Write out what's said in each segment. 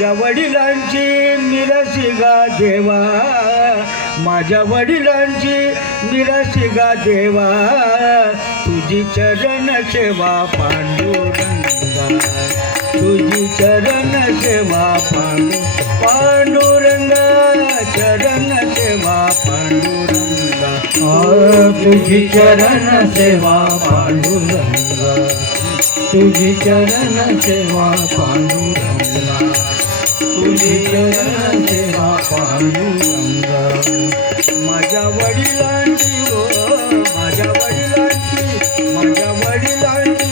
माझ्या वडिलांची मिरसी गा देवा. माझ्या वडिलांची मिरसी गा देवा. तुझी चरण सेवा पांडुरंगा. तुझी चरण सेवा पांडू पांडुरंगा. चरण सेवा पांडुरंगा. तुझी चरण सेवा पांडुरंगा. तुझी चरण सेवा पांडुरंगा. तुझी माझ्या वडिलांची हो माझ्या वडिलांची माझ्या वडिलांची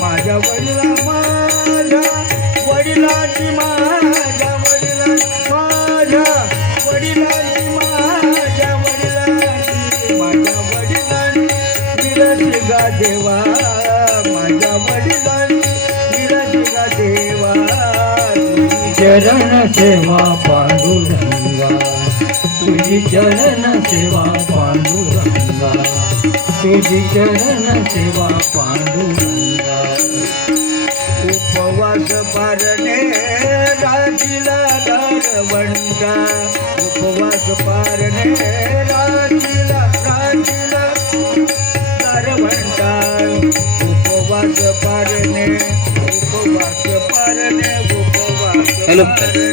माझ्या वडिला माझ्या वडिलांची माझ्या वडिला माझ्या वडिलांची माझ्या वडिलांची माझ्या वडिलांची विरस गा देवा. चरण सेवा पांडुरंगा. तुझी चरण सेवा पांडुरंगा. तुझी चरण सेवा पांडुरंगा. उपवास पारणे राजीला दारवंटा उपवास पारणे उपवास हॅलो. पारणे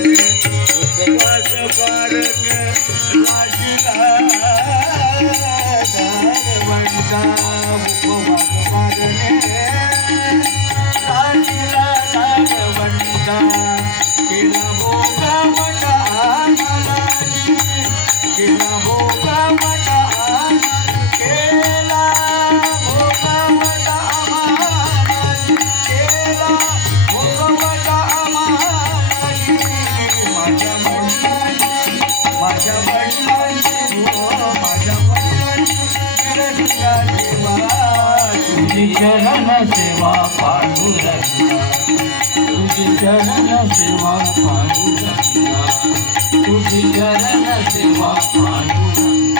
सेवा पांडुरंगा तुझी चरण सेवा पांडुरंगा तुझी चरण सेवा पांडुरंगा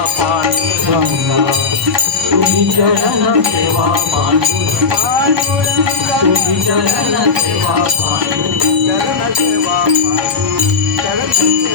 सेवा पांडुरंगा. तुझी चरण सेवा पांडुरंगा. पांडुरंगा तुझी चरण सेवा पांडुरंगा. चरण सेवा पांडुरंगा. चरण सेवा